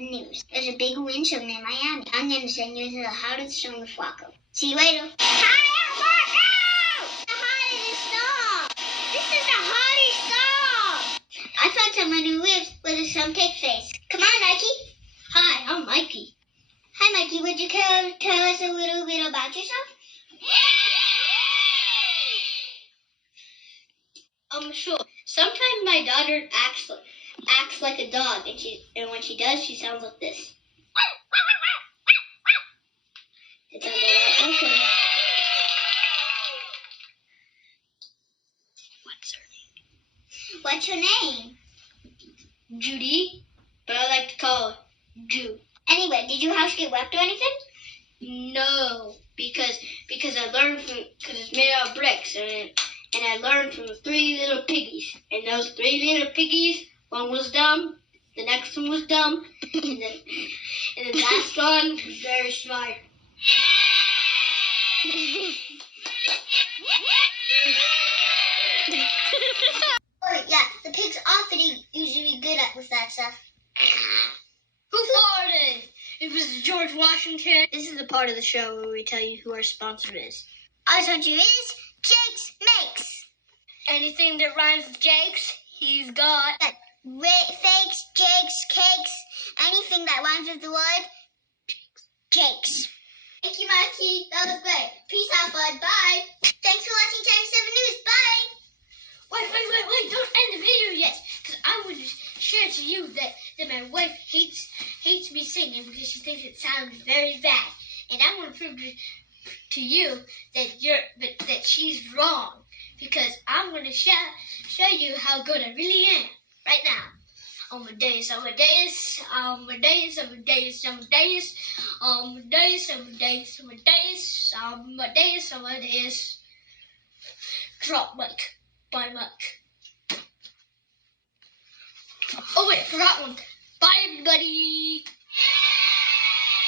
News. There's a big windstorm in Miami. I'm going to send you to the hottest storm with Waco. See you later. I found someone who lives where the sun takes place. Come on, Mikey. Hi, I'm Mikey. Hi, Mikey. Would you care to tell us a little bit about yourself? Sure. Sometimes my daughter acts like a dog, and when she does, she sounds like this. It sounds like okay. What's your name? Judy, but I like to call her Ju. Anyway, did your house get wrecked or anything? No, because I learned from, because it's made out of bricks, and I learned from 3 little piggies. And those 3 little piggies, one was dumb, the next one was dumb, and the last one was very smart. Oh, yeah, the pigs often usually good at with that stuff. Who farted? It was George Washington. This is the part of the show where we tell you who our sponsor is. Our sponsor is Jake's Makes. Anything that rhymes with Jake's, he's got. Fakes, Jake's, cakes, anything that rhymes with the word Jake's. Thank you, Mikey. That was great. Peace out, bud. Bye. Thanks for watching Channel 7 News. Bye. Wait. Don't end the video yet. Because I want to share to you that my wife hates me singing because she thinks it sounds very bad. And I want to prove to you that she's wrong. Because I'm going to show you how good I really am right now. Amadeus, Amadeus, Amadeus, Amadeus, Amadeus, Amadeus, Amadeus, Amadeus, Amadeus, Amadeus. Drop mic by mic. Oh wait, I forgot one. Bye everybody.